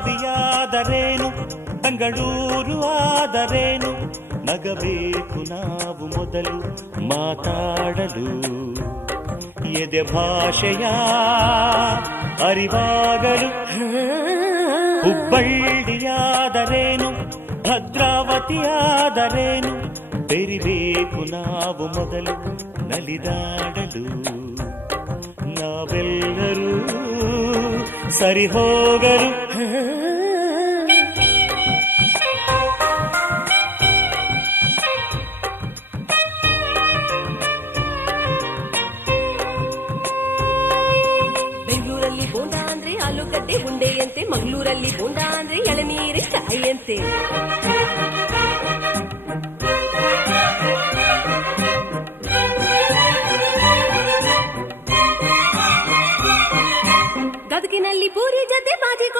ಬೆಳಗಾವಿಯಾದರೇನು ಬೆಂಗಳೂರು ಆದರೇನು ನಗಬೇಕು ನಾವು ಮೊದಲು ಮಾತಾಡಲು ಎದೆ ಭಾಷೆಯ ಅರಿವಾಗಲು ಹುಬ್ಬಳ್ಳಿಯಾದರೇನು ಭದ್ರಾವತಿಯಾದರೇನು ಬೆರಿಬೇಕು ನಾವು ಮೊದಲು ನಲಿದಾಡಲು ನಾವೆಲ್ಲರೂ ಸರಿ ಹೋಗಲು ಬೆಂಗಳೂರಲ್ಲಿ ಬೋಂಡ ಅಂದ್ರೆ ಆಲೂಗಡ್ಡೆ ಉಂಡೆಯಂತೆ, ಮಂಗಳೂರಲ್ಲಿ ಬೋಂಡ ಅಂದ್ರೆ ಎಳನೀರಿನ ಕಾಯಿಯಂತೆ.